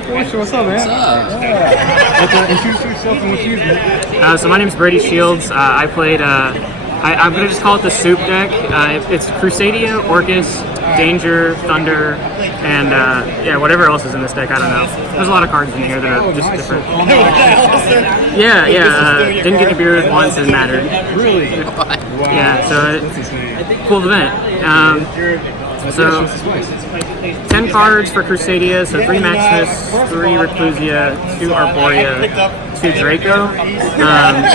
Porsche, what's up, man? What's up? Yeah. Introduce yourself and what you use. So my name is Brady Shields. I played, I'm going to just call it the soup deck. It's Crusadia, Orcust, Danger, Thunder, and yeah, whatever else is in this deck, I don't know. There's a lot of cards in here that are just different. Yeah, didn't get debuted once and mattered. Really? Yeah, so cool event. So 10 cards for Crusadia, so 3 Maximus, 3 Reclusia, 2 Arborea, 2 Draco.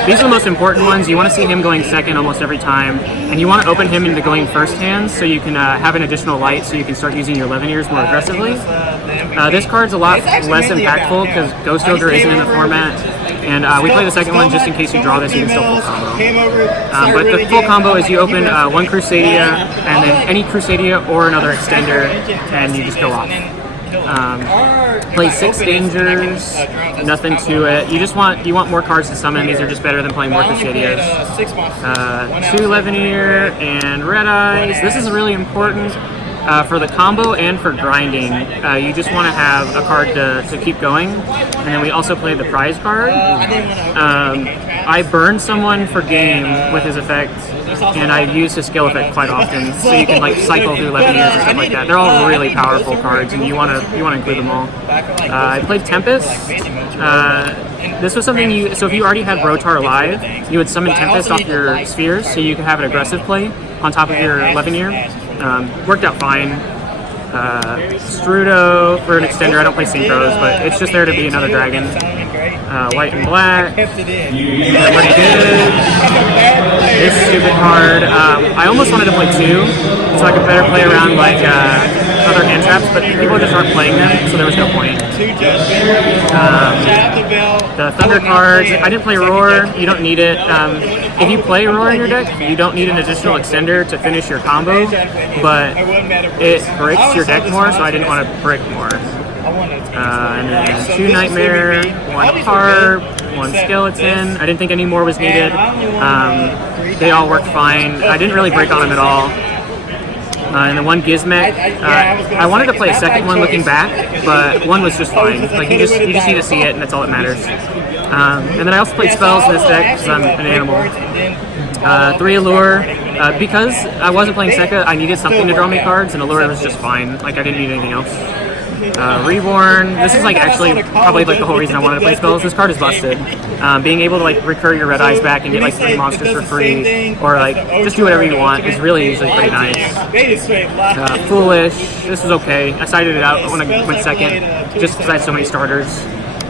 These are the most important ones. You want to see him going second almost every time, and you want to open him into going first hands so you can have an additional light so you can start using your 11 years more aggressively. This card's a lot less impactful because Ghost Ogre isn't in the format, and we play the second one just in case you draw this, you can still full combo. But the full combo is you open 1 Crusadia, and then any Crusadia or another extender, and you just go off. Play 6 Dangers, nothing to it. You want more cards to summon. These are just better than playing more Crusadias. 2 Leveneer and Red Eyes. This is really important for the combo and for grinding. You just want to have a card to keep going. And then we also play the prize card. I burn someone for game with his effect, and I use his skill effect quite often, so you can like cycle through 11 years and stuff like that. They're all really powerful cards, and you want to include them all. I played Tempest. This was something so if you already had Rotar alive, you would summon Tempest off your spheres, so you could have an aggressive play on top of your 11 year. Worked out fine. Strudo for an extender. I don't play synchros, but it's just there to be another dragon. White and black. Pretty good. This stupid card. I almost wanted to play 2, so I could better play around like other hand traps, but people just aren't playing them, so there was no point. The Thunder cards. I didn't play Roar. You don't need it. If you play Roar in your deck, you don't need an additional extender to finish your combo, but it breaks your deck more, so I didn't want to brick more. And then 2 Nightmare, 1 Harp, 1 Skeleton. I didn't think any more was needed. They all worked fine. I didn't really break on them at all. And then 1 Gizmek. I wanted to play a second one looking back, but 1 was just fine. Like you just need to see it, and that's all that matters. And then I also played spells in this deck because I'm an animal. 3 Allure. Because I wasn't playing Sekka, I needed something to draw me cards, and Allure was just fine. Like I didn't need anything else. Reborn. This is like actually probably like the whole reason I wanted to play spells. This card is busted. Being able to like recur your Red Eyes back and get like 3 monsters for free, or like just do whatever you want, is really usually pretty nice. Foolish. This was okay. I sided it out when I went second, just because I had so many starters.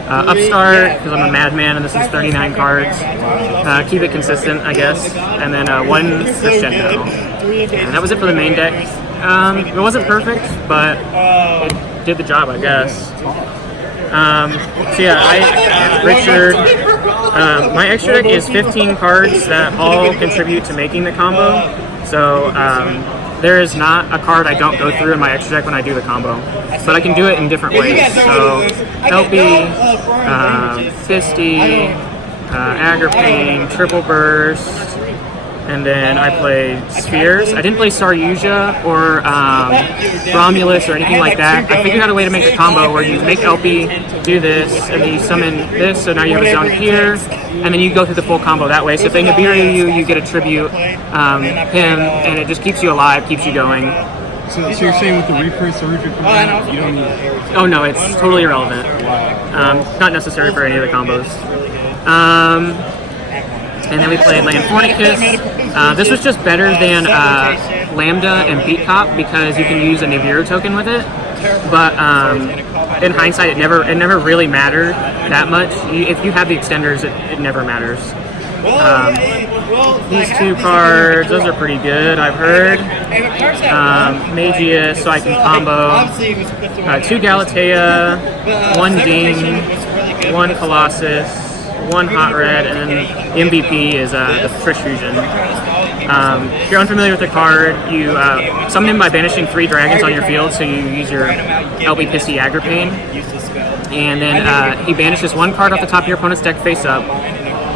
Upstart, because I'm a madman and this is 39 cards. Keep it consistent, I guess. And then 1 Crescendo. And that was it for the main deck. It wasn't perfect, but it did the job, I guess. So yeah, Richard. My extra deck is 15 cards that all contribute to making the combo. So there is not a card I don't go through in my extra deck when I do the combo, but I can do it in different ways. So LP, Fisty, Agripane, Triple Burst, and then I played Spheres. I didn't play Saryuja or Romulus or anything like that. I figured out a way to make a combo where you make LP do this, and then you summon this, so now you have a zone here, and then you go through the full combo that way. So if they Nibiru you, you get a tribute him, and it just keeps you alive, keeps you going. So you're saying with the reprint Saryuja command, you don't need it? Oh no, it's totally irrelevant. Not necessary for any of the combos. And then we played Land Fornicus. This was just better than Lambda and Beat Cop because you can use a Nibiru token with it. But in hindsight, it never really mattered that much. If you have the extenders, it never matters. These 2 cards, those are pretty good, I've heard. Magius, so I can combo. 2 Galatea, 1 Ding, 1 Colossus, 1 Hot Red, and then MVP is the Trish Fusion. If you're unfamiliar with the card, you summon him by banishing 3 dragons on your field, so you use your LB Pissy Agripane. And then he banishes 1 card off the top of your opponent's deck face up.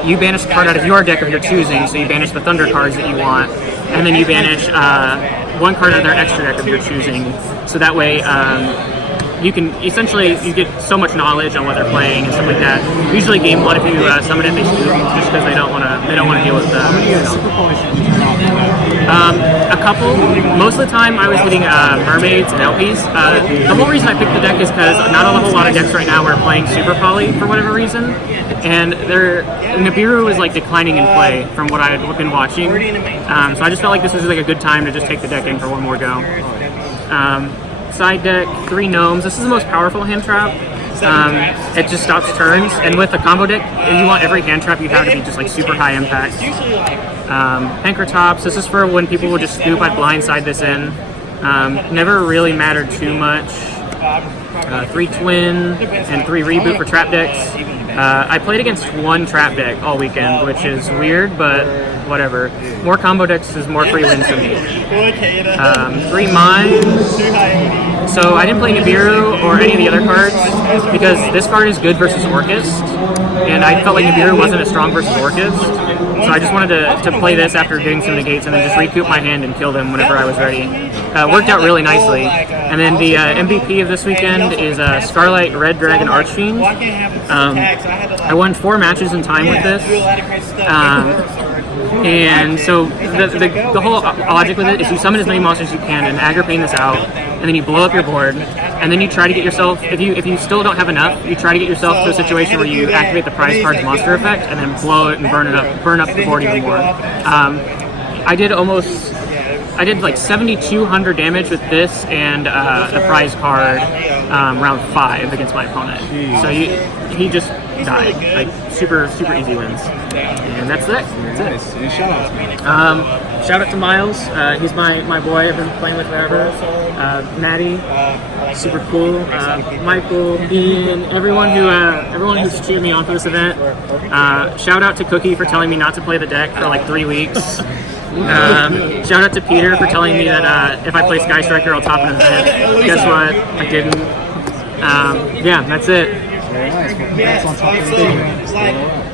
You banish a card out of your deck of your choosing, so you banish the Thunder cards that you want. And then you banish 1 card out of their extra deck of your choosing. So that way you can essentially you get so much knowledge on what they're playing and stuff like that. Usually game one, if you summon it, they scoop just because they don't want to deal with a couple. Most of the time, I was hitting mermaids and LPs. The whole reason I picked the deck is because not a whole lot of decks right now are playing Super Poly for whatever reason, and Nibiru is like declining in play from what I've been watching. So I just felt like this was like a good time to just take the deck in for one more go. Side deck, 3 gnomes. This is the most powerful hand trap. It just stops turns, and with a combo deck, you want every hand trap you have to be just like super high impact. Pancratops. This is for when people will just scoop. I'd blindside this in. Never really mattered too much. 3 twin and 3 reboot for trap decks. I played against 1 trap deck all weekend, which is weird, but whatever. More combo decks is more free wins for me. 3 mines. So I didn't play Nibiru or any of the other cards because this card is good versus Orcust, and I felt like Nibiru wasn't as strong versus Orcust. So I just wanted to play this after getting some negates and then just recoup my hand and kill them whenever I was ready. Worked out really nicely. And then the MVP of this weekend is Scarlet Red Dragon Archfiend. I won 4 matches in time with this. And so the whole logic with it is you summon as many monsters as you can and aggro-pain this out, and then you blow up your board, and then you try to get yourself, if you still don't have enough, you try to get yourself to a situation where you activate the prize card's monster effect and then blow it and burn up the board even more. I did like 7,200 damage with this and the prize card round 5 against my opponent. So he just died. Like super easy wins. And that's it. That's it. Shout out to Miles. He's my boy. I've been playing with forever. Maddie, super cool. Michael, Ian, everyone who's cheered me on for this event. Shout out to Cookie for telling me not to play the deck for like 3 weeks. Shout out to Peter for telling me that if I play Sky Striker, I'll top an event. Guess what? I didn't. Yeah, that's it. Very nice. Well, congrats on top of the